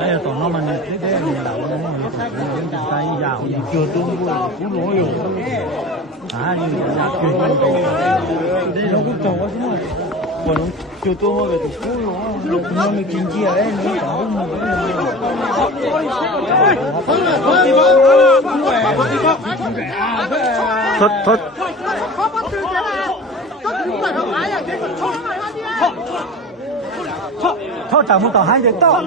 哎，到那么呢，这个呢，大一下，就中国不容易。啊，你家就中国，你如果中国什么，我能就中国的不容易，他们经济哎，你搞不懂。他找不到还得到。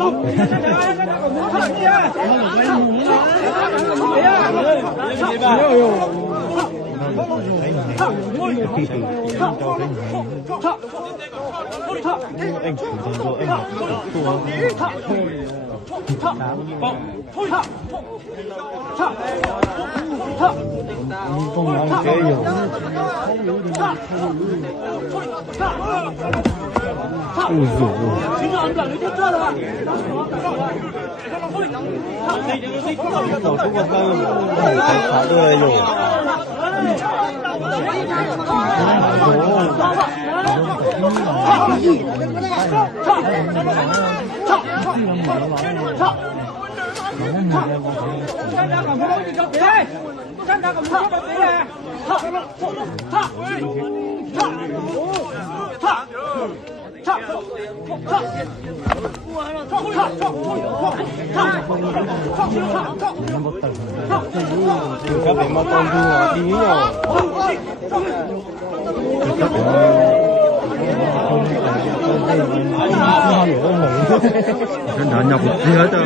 Nó nhọc nữa cho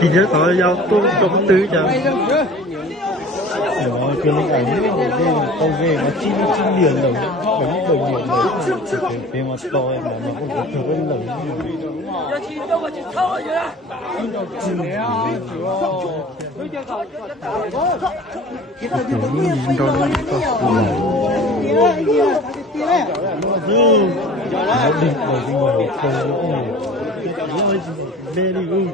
chỉ nhớ tao giao tôi cho có tứ cho cái lúc ảnh câu về mà chín liền rồi bánh bồi nhiều rồi về mà to mà nó cũng có thừa bên lớn very good.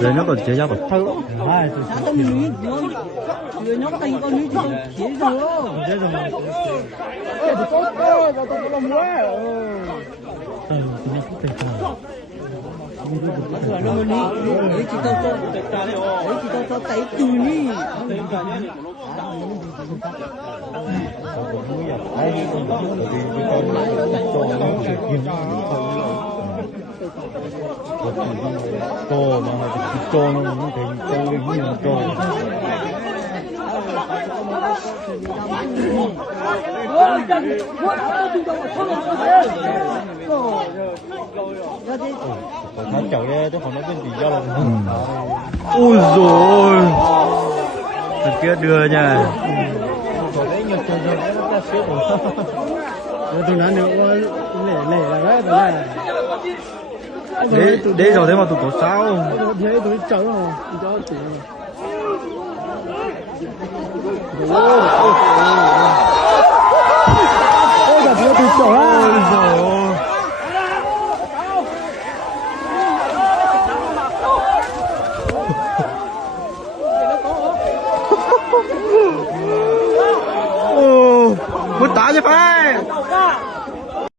Rồi nó còn chơi ra một thâu. Rồi nó có con như thế rồi. Cái tốt đó, tôi có lòng quá. Rồi nó mới đi, để chị tao tay từ đi. Tô mà tô nó cũng thành tô lên như là tô. Nó chậu đây, tôi còn nói bên gì do là. Ui rồi, thật kia đưa nha. Có đấy nhiều trường hợp nó ta xếp rồi. Tôi nói nếu lẻ là đấy. Đấy rồi thế mà tụi có sao? Thế tôi chậu rồi, cho chị. Ôi giời ơi, tôi chậu á. Ôi giời ơi. Ôi, muốn tả cho phải.